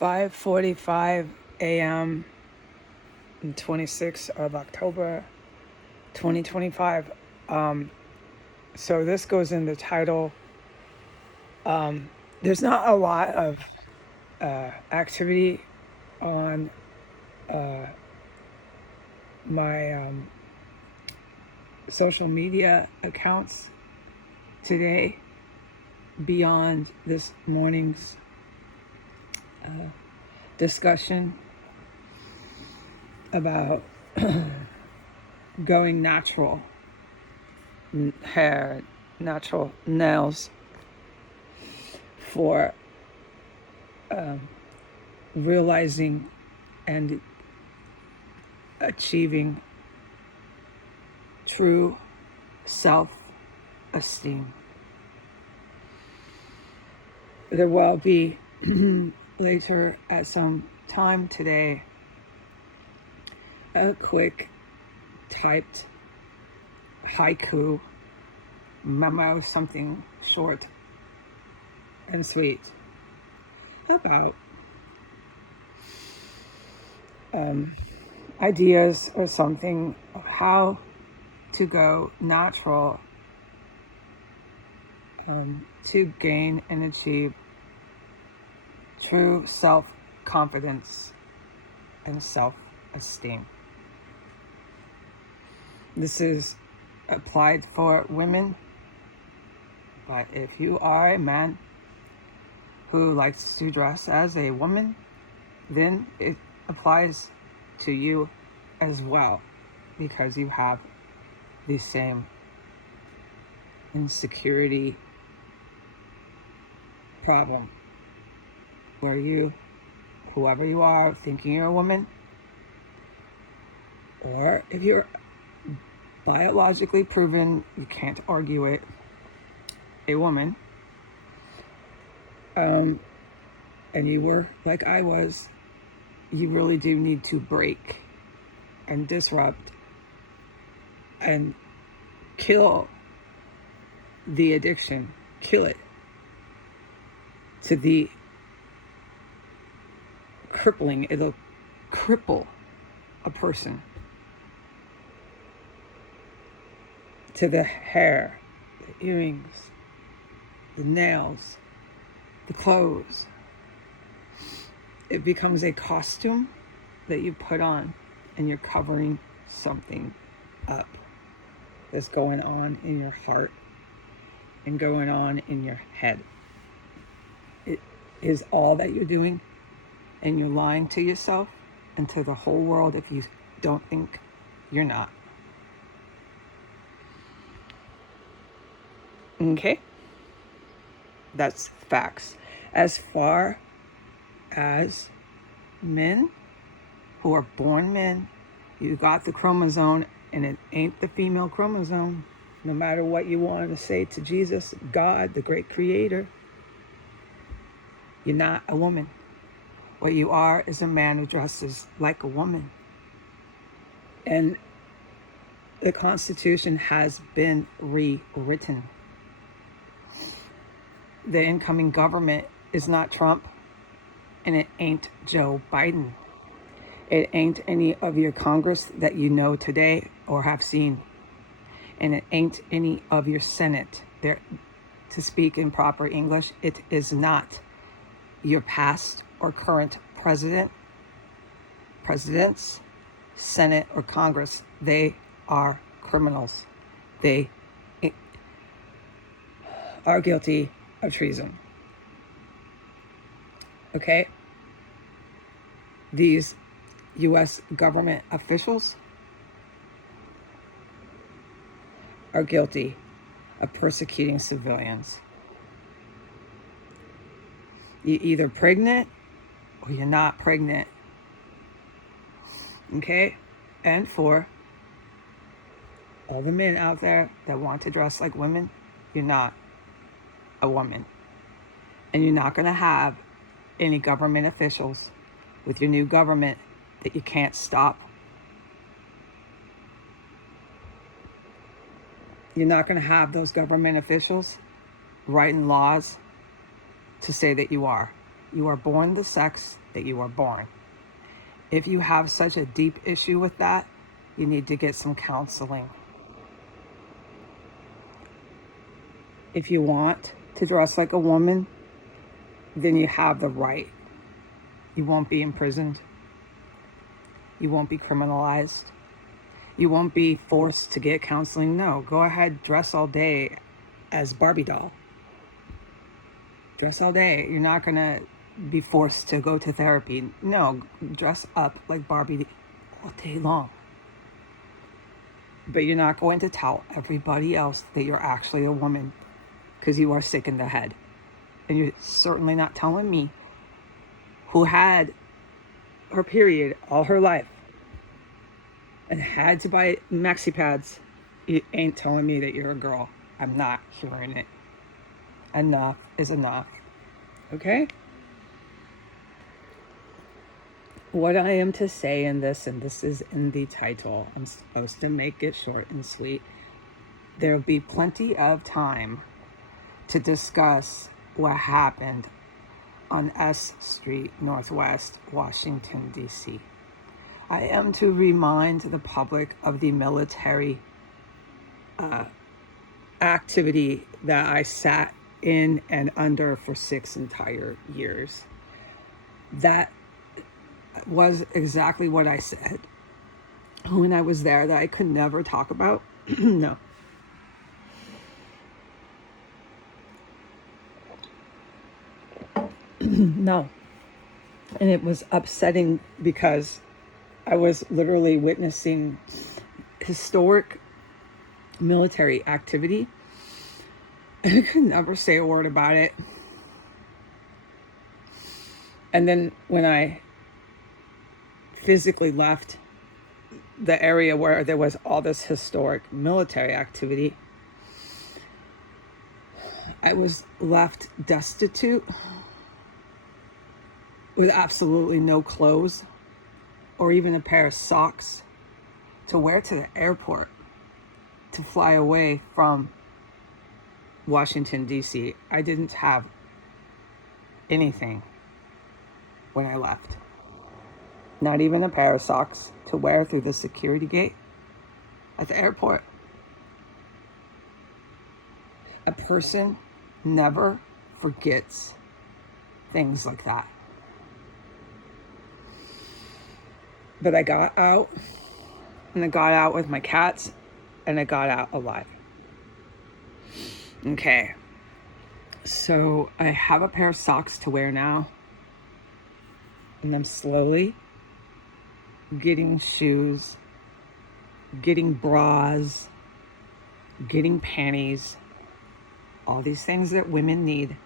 5:45 a.m. on 26th of October 2025. So this goes in the title. There's not a lot of activity on my social media accounts today beyond this morning's discussion about going natural hair, natural nails for realizing and achieving true self-esteem. There will be later at some time today a quick typed haiku memo, something short and sweet about ideas or something of how to go natural to gain and achieve true self-confidence and self-esteem. This is applied for women, but if you are a man who likes to dress as a woman, then it applies to you as well, because you have the same insecurity problem where you, whoever you are, thinking you're a woman, or if you're biologically proven, you can't argue it, a woman, and you were like I was, you really do need to break and disrupt and kill the addiction, kill it to the crippling. It'll cripple a person to the hair, the earrings, the nails, the clothes. It becomes a costume that you put on, and you're covering something up that's going on in your heart and going on in your head. It is all that you're doing, and you're lying to yourself and to the whole world if you don't think you're not. Okay? That's facts. As far as men who are born men, you got the chromosome, and it ain't the female chromosome. No matter what you want to say to Jesus, God, the great creator, you're not a woman. What you are is a man who dresses like a woman. And the Constitution has been rewritten. The incoming government is not Trump, and it ain't Joe Biden. It ain't any of your Congress that you know today or have seen. And it ain't any of your Senate. There, to speak in proper English, it is not your past or current presidents, Senate, or Congress. They are criminals. They are guilty of treason. Okay? These U.S. government officials are guilty of persecuting civilians. You're either pregnant or you're not pregnant. Okay? And for all the men out there that want to dress like women, you're not a woman. And you're not going to have any government officials with your new government that you can't stop. You're not going to have those government officials writing laws to say that you are. You are born the sex that you are born. If you have such a deep issue with that, you need to get some counseling. If you want to dress like a woman, then you have the right. You won't be imprisoned. You won't be criminalized. You won't be forced to get counseling. No, go ahead, dress all day as Barbie doll. Dress all day. You're not going to be forced to go to therapy. No, dress up like Barbie all day long. But you're not going to tell everybody else that you're actually a woman because you are sick in the head. And you're certainly not telling me, who had her period all her life and had to buy maxi pads, you ain't telling me that you're a girl. I'm not hearing it. Enough is enough. Okay? What I am to say in this, and this is in the title, I'm supposed to make it short and sweet. There'll be plenty of time to discuss what happened on S Street Northwest, Washington, D.C. I am to remind the public of the military activity that I sat in and under for 6 entire years. That was exactly what I said when I was there, that I could never talk about. No. No. And it was upsetting because I was literally witnessing historic military activity, and I could never say a word about it. And then when I physically left the area where there was all this historic military activity, I was left destitute with absolutely no clothes or even a pair of socks to wear to the airport to fly away from Washington, D.C. I didn't have anything when I left. Not even a pair of socks to wear through the security gate at the airport. A person never forgets things like that. But I got out, and I got out with my cats, and I got out alive. Okay. So I have a pair of socks to wear now, and I'm slowly getting shoes, getting bras, getting panties, all these things that women need.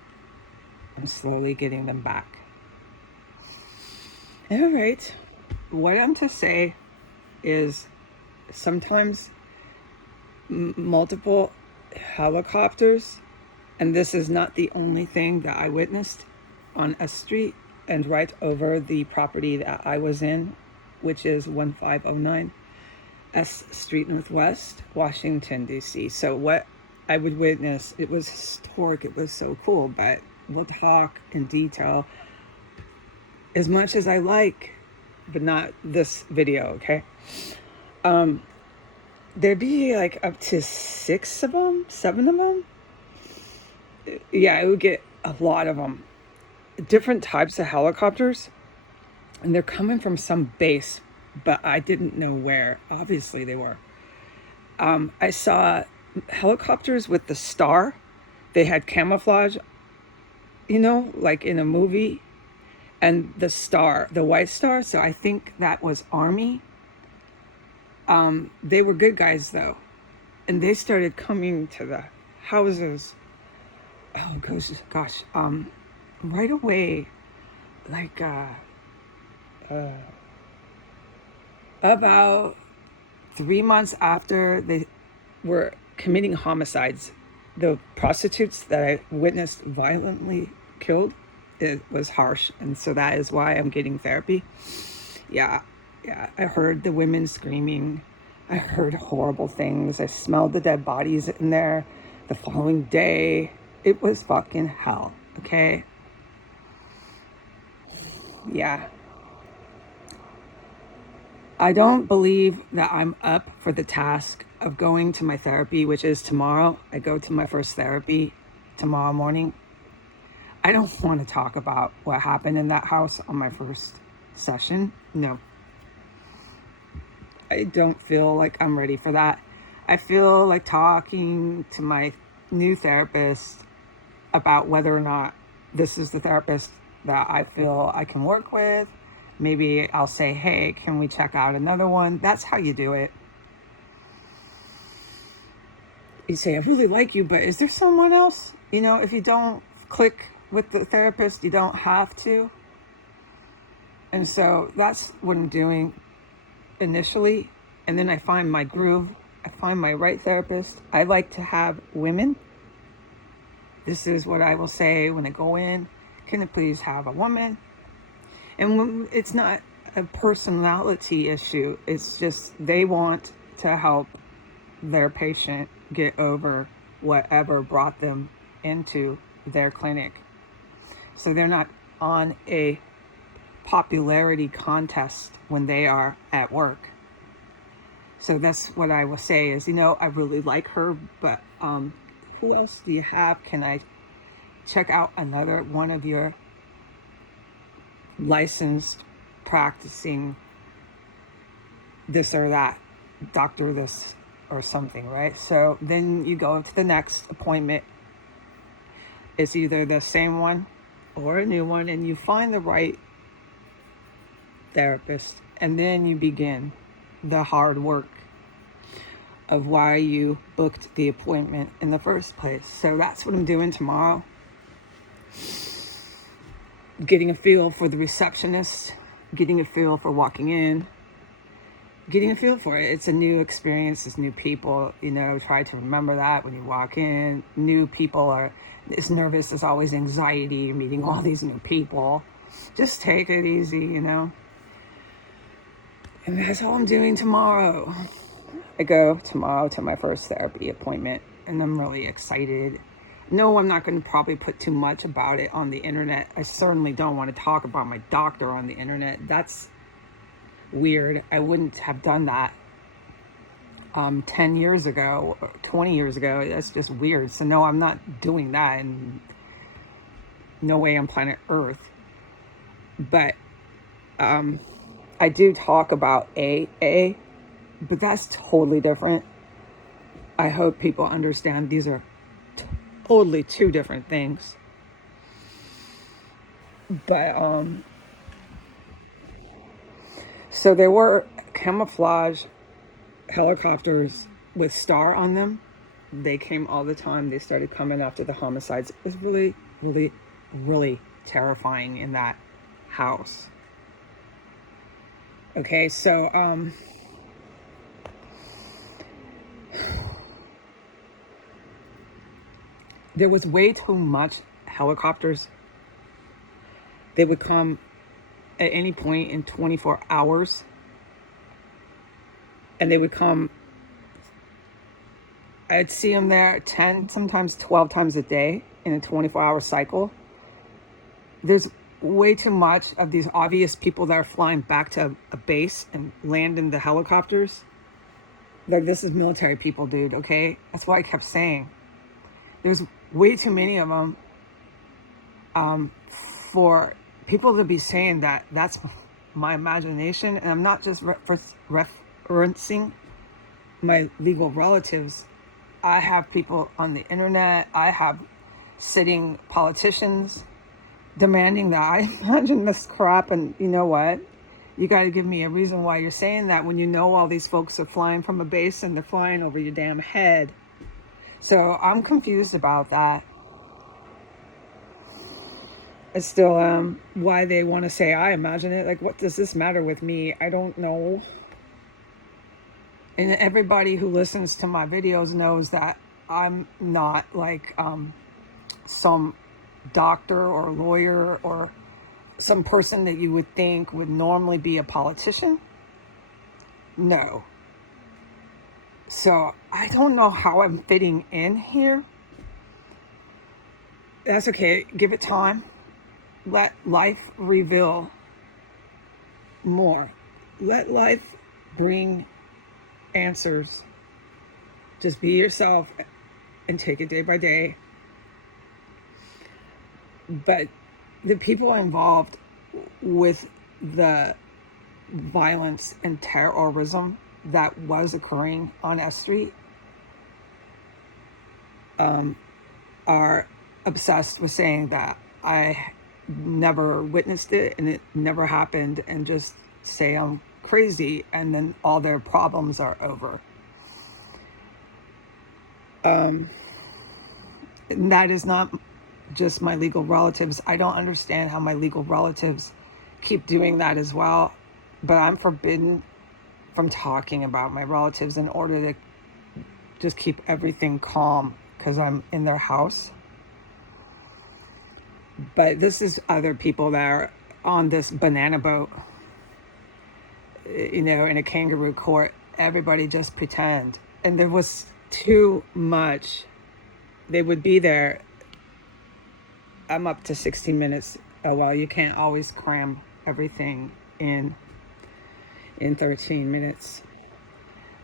I'm slowly getting them back. All right. What I'm to say is sometimes multiple helicopters, and this is not the only thing that I witnessed on S Street and right over the property that I was in, which is 1509 S Street Northwest, Washington, D.C. So what I would witness, it was historic, it was so cool, but we'll talk in detail as much as I like, but not this video, okay? There'd be like up to 6 of them, 7 of them. Yeah, I would get a lot of them. Different types of helicopters, and they're coming from some base, but I didn't know where. Obviously they were. I saw helicopters with the star. They had camouflage, you know, like in a movie, and the star, the white star. So I think that was Army. They were good guys though, and they started coming to the houses. Oh gosh, right away, like about 3 months after they were committing homicides, the prostitutes that I witnessed violently killed, it was harsh, and so that is why I'm getting therapy. Yeah, I heard the women screaming. I heard horrible things. I smelled the dead bodies in there. The following day, it was fucking hell, okay? Yeah. I don't believe that I'm up for the task of going to my therapy, which is tomorrow. I go to my first therapy tomorrow morning. I don't want to talk about what happened in that house on my first session. No. I don't feel like I'm ready for that. I feel like talking to my new therapist about whether or not this is the therapist that I feel I can work with. Maybe I'll say, hey, can we check out another one? That's how you do it. You say, I really like you, but is there someone else? You know, if you don't click with the therapist, you don't have to. And so that's what I'm doing initially. And then I find my groove. I find my right therapist. I like to have women. This is what I will say when I go in. Can I please have a woman? And it's not a personality issue. It's just they want to help their patient get over whatever brought them into their clinic. So they're not on a popularity contest when they are at work. So that's what I will say is, you know, I really like her, but who else do you have? Can I check out another one of your licensed practicing this or that, doctor this or something, right? So then you go to the next appointment. It's either the same one or a new one, and you find the right therapist, and then you begin the hard work of why you booked the appointment in the first place. So that's what I'm doing tomorrow. Getting a feel for the receptionist, getting a feel for walking in, getting a feel for it. It's a new experience, it's new people, you know, try to remember that when you walk in. New people are, it's nervous, there's always anxiety, meeting all these new people. Just take it easy, you know. And that's all I'm doing tomorrow. I go tomorrow to my first therapy appointment, and I'm really excited. No, I'm not going to probably put too much about it on the internet. I certainly don't want to talk about my doctor on the internet. That's weird. I wouldn't have done that 10 years ago, 20 years ago. That's just weird. So no, I'm not doing that, and no way on planet Earth. But I do talk about AA, but that's totally different. I hope people understand these are totally two different things. But so there were camouflage helicopters with star on them. They came all the time. They started coming after the homicides. It was really, really, really terrifying in that house. Okay, so there was way too much helicopters. They would come at any point in 24 hours. And they would come, I'd see them there 10, sometimes 12 times a day in a 24-hour cycle. There's way too much of these obvious people that are flying back to a base and land in the helicopters. Like, this is military people, dude, okay? That's why I kept saying. There's way too many of them for people to be saying that that's my imagination. And I'm not just referencing my legal relatives. I have people on the internet. I have sitting politicians demanding that I imagine this crap. And you know what? You got to give me a reason why you're saying that when you know all these folks are flying from a base and they're flying over your damn head. So I'm confused about that. I still am. Why they want to say I imagine it. Like, what does this matter with me? I don't know. And everybody who listens to my videos knows that I'm not like some doctor or lawyer or some person that you would think would normally be a politician. No. So I don't know how I'm fitting in here. That's okay. Give it time. Let life reveal more. Let life bring answers. Just be yourself and take it day by day. But the people involved with the violence and terrorism that was occurring on S Street are obsessed with saying that I never witnessed it and it never happened, and just say I'm crazy, and then all their problems are over. And that is not just my legal relatives. I don't understand how my legal relatives keep doing that as well, but I'm forbidden from talking about my relatives in order to just keep everything calm because I'm in their house. But this is other people that are on this banana boat, in a kangaroo court. Everybody just pretend. And there was too much. They would be there. I'm up to 60 minutes. Oh, well, you can't always cram everything in 13 minutes.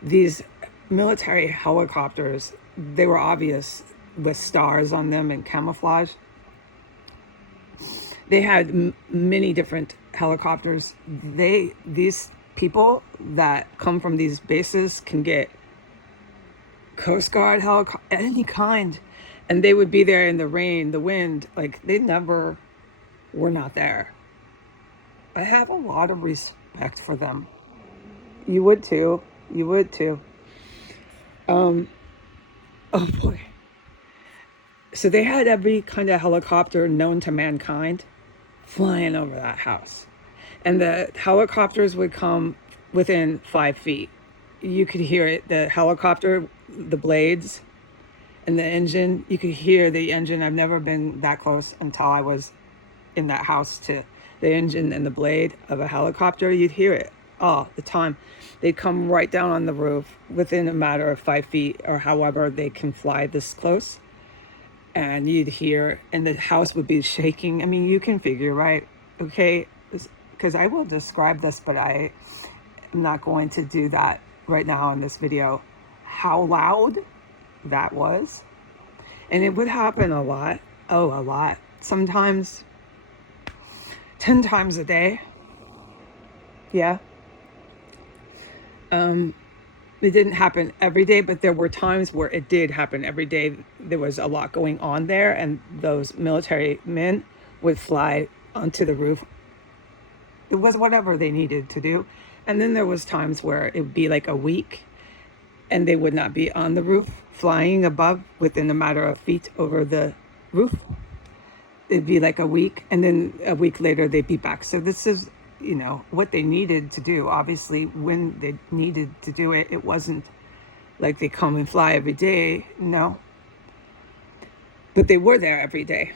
These military helicopters, they were obvious with stars on them and camouflage. They had many different helicopters. These people that come from these bases can get Coast Guard helicopter, any kind, and they would be there in the rain, the wind. Like, they never were not there. I have a lot of respect for them. You would too. You would too. Oh boy. So they had every kind of helicopter known to mankind flying over that house. And the helicopters would come within 5 feet. You could hear it, the helicopter, the blades, and the engine. You could hear the engine. I've never been that close until I was in that house to the engine and the blade of a helicopter. You'd hear it all the time. They'd come right down on the roof within a matter of 5 feet, or however they can fly this close. And you'd hear, and the house would be shaking. I mean, you can figure, right? Okay, because I will describe this, but I am not going to do that right now in this video, how loud that was. And it would happen a lot. Oh, a lot. Sometimes 10 times a day. Yeah. It didn't happen every day, but there were times where it did happen every day. There was a lot going on there, and those military men would fly onto the roof. It was whatever they needed to do. And then there was times where it would be like a week and they would not be on the roof, flying above within a matter of feet over the roof. It'd be like a week, and then a week later they'd be back. So this is, what they needed to do. Obviously, when they needed to do it, it wasn't like they come and fly every day, no. But they were there every day.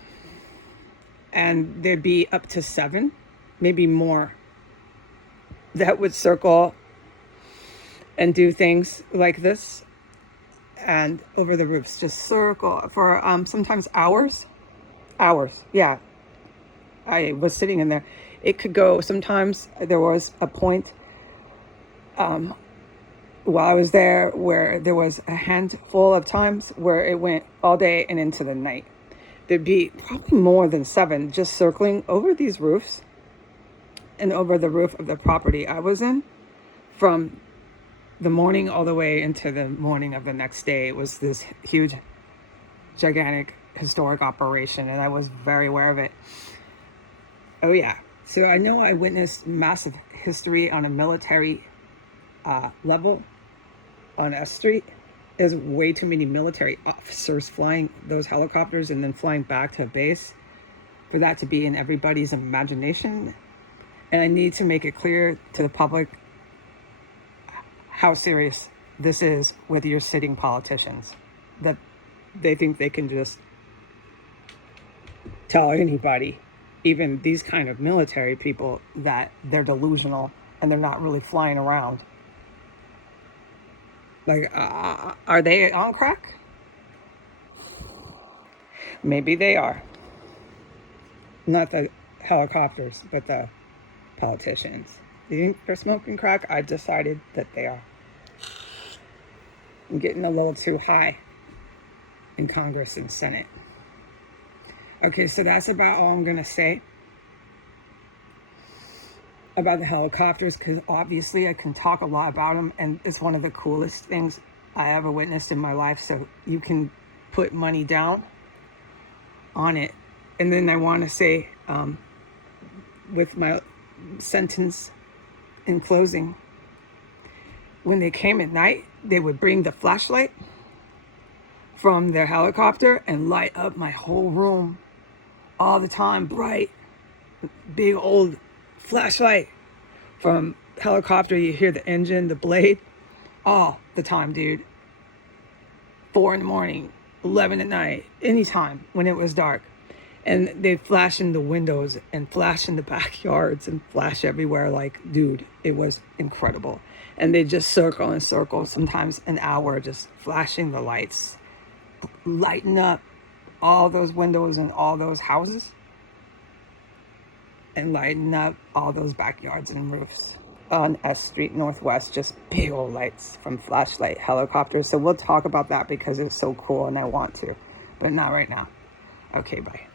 And there'd be up to 7, maybe more, that would circle and do things like this and over the roofs, just circle for sometimes hours. Yeah, I was sitting in there. It could go, sometimes there was a point while I was there where there was a handful of times where it went all day and into the night. There'd be probably more than 7 just circling over these roofs and over the roof of the property I was in from the morning all the way into the morning of the next day. It was this huge, gigantic, historic operation, and I was very aware of it. Oh yeah. So I know I witnessed massive history on a military level on S Street. There's way too many military officers flying those helicopters and then flying back to a base for that to be in everybody's imagination. And I need to make it clear to the public how serious this is with your sitting politicians, that they think they can just tell anybody, even these kind of military people, that they're delusional and they're not really flying around. Like, are they on crack? Maybe they are. Not the helicopters, but the politicians. Do you think they're smoking crack? I decided that they are. I'm getting a little too high in Congress and Senate. Okay, so that's about all I'm going to say about the helicopters, because obviously I can talk a lot about them, and it's one of the coolest things I ever witnessed in my life. So you can put money down on it. And then I want to say, with my sentence in closing, when they came at night, they would bring the flashlight from their helicopter and light up my whole room all the time. Bright, big old flashlight from helicopter. You hear the engine, the blade, all the time, dude. 4 in the morning, 11 at night, anytime when it was dark. And they'd flash in the windows and flash in the backyards and flash everywhere. Like, dude, it was incredible. And they'd just circle and circle, sometimes an hour, just flashing the lights, lighting up all those windows and all those houses, and lighting up all those backyards and roofs on S Street Northwest. Just big old lights from flashlight helicopters. So we'll talk about that because it's so cool and I want to, but not right now. Okay, bye.